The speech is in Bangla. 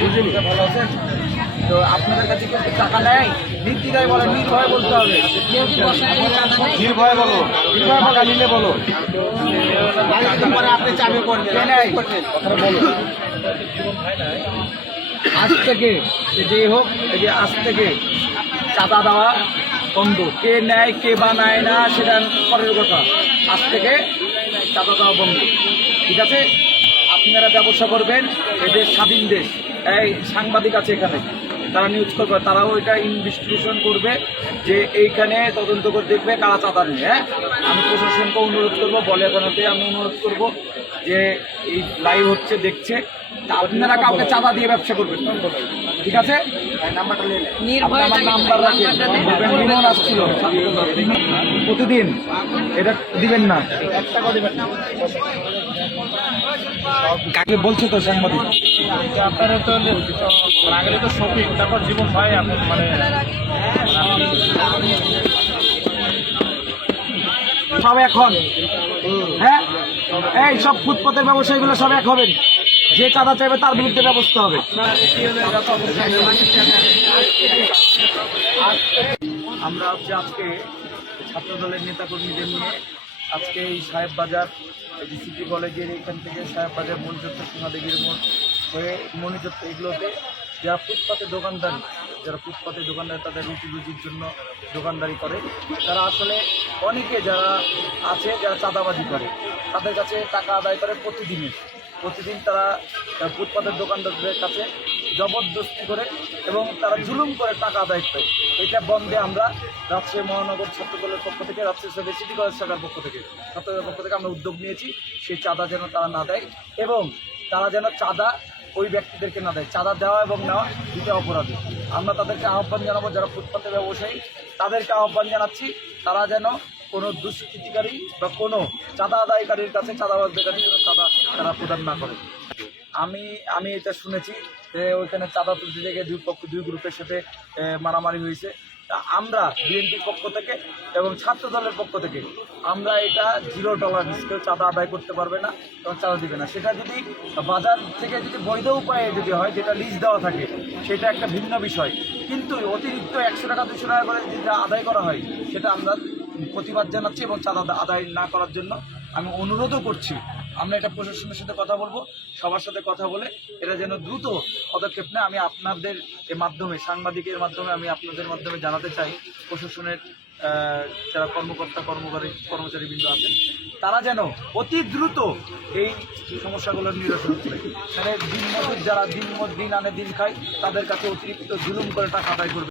বুঝলি ভালো আছেন? তো আপনাদের কাছে কেউ টাকা নেয়, নির্দ্বিধায় বলে, নির্ভয় বলতে হবে, নির্ভয় বলো, নির্ভয় টাকা নিলে বলো, আপনি চাবি করবেন, বলো। আজ থেকে যে হোক, এই যে আজ থেকে চাঁদা দেওয়া বন্ধ। কে নেয় কে বা নেয় না সেটা পরের কথা। আজ থেকে চাঁদা দেওয়া বন্ধ, ঠিক আছে? আপনারা ব্যবসা করবেন, এদের স্বাধীন দেশ। এই সাংবাদিক আছে এখানে, তারা নিউজ করবে, তারাও এটা ইনভেস্টিগেশন করবে যে এইখানে তদন্ত করে দেখবে কারা চাঁদা নেয়। হ্যাঁ, আমি প্রশাসনকে অনুরোধ করবো, বলে থানাতে আমি অনুরোধ করবো যে এই লাইভ হচ্ছে, দেখছে, আপনারা কাউকে চাঁদা দিয়ে ব্যবসা করবেন, ঠিক আছে? নাম্বারটা নাম্বার রাখেন, বিমান আসছিল প্রতিদিন, এটা দিবেন না, 1 টাকা দিবেন না। কাকে বলছে তো সাংবাদিক, আপনারা তো আগে তো শপিং, তারপর জীবন ভাই মানে সব এখন, হ্যাঁ, এই সব ফুটপাতের ব্যবসায়ীগুলো সব এক হবেন। যে চাঁদা চাইবে তার বিরুদ্ধে ব্যবস্থা হবে। আমরা হচ্ছে আজকে ছাত্র দলের নেতাকর্মীদের নিয়ে আজকে এই সাহেববাজার সিটি কলেজের এখান থেকে সাহেববাজার মণিচত্বর সোনাদেবীর মোড় হয়ে মণিচত্বর এগুলোতে যারা ফুটপাতের দোকানদারি, তাদের রুজির জন্য দোকানদারি করে, তারা আসলে অনেকে যারা আছে যারা চাঁদাবাজি করে, তাদের কাছে টাকা আদায় করে প্রতিদিন তারা ফুটপাতের দোকানদারদের কাছে জবরদস্তি করে এবং তারা জুলুম করে টাকা আদায় করে। এটা বন্ধে আমরা রাজশাহী মহানগর ছাত্রদলের পক্ষ থেকে, রাজশাহী সিটি কলেজ শাখার পক্ষ থেকে, ছাত্রদের পক্ষ থেকে আমরা উদ্যোগ নিয়েছি সেই চাঁদা যেন তারা না দেয় এবং তারা যেন চাঁদা ওই ব্যক্তিদেরকে না দেয়। চাঁদা দেওয়া এবং নেওয়া দুটো অপরাধী। আমরা তাদেরকে আহ্বান জানাবো, যারা ফুটপাতের ব্যবসায়ী তাদেরকে আহ্বান জানাচ্ছি, তারা যেন কোনো দুষ্কৃতিকারী বা কোনো চাঁদা আদায়কারীর কাছে, চাঁদাবাজদের কাছে চাঁদা তারা প্রদান না করে। আমি এটা শুনেছি যে ওইখানে চাঁদা তুলতে থেকে দুই গ্রুপের সাথে মারামারি হয়েছে। আমরা বিএনপির পক্ষ থেকে এবং ছাত্র দলের পক্ষ থেকে আমরা এটা $0 কেউ চাঁদা আদায় করতে পারবে না এবং চাঁদা দিবে না। সেটা যদি বাজার থেকে যদি বৈধ উপায়ে যদি হয়, যেটা লিজ দেওয়া থাকে, সেটা একটা ভিন্ন বিষয়। কিন্তু অতিরিক্ত 100 টাকা 200 টাকা করে যেটা আদায় করা হয়, সেটা আমরা প্রতিবাদ জানাচ্ছি এবং চাঁদা আদায় না করার জন্য আমি অনুরোধও করছি। আমরা এটা প্রশাসনের সাথে কথা বলবো, সবার সাথে কথা বলে এটা যেন দ্রুত পদক্ষেপ নেয়। আমি আপনাদের মাধ্যমে, সাংবাদিকের মাধ্যমে, আমি আপনাদের মাধ্যমে জানাতে চাই, প্রশাসনের যারা কর্মচারীবৃন্দ আছেন তারা যেন অতি দ্রুত এই সমস্যাগুলোর নিরসন করে। মানে দিন আনে দিন খায়, তাদের কাছে অতিরিক্ত জুলুম করে টাকা আদায় করবে।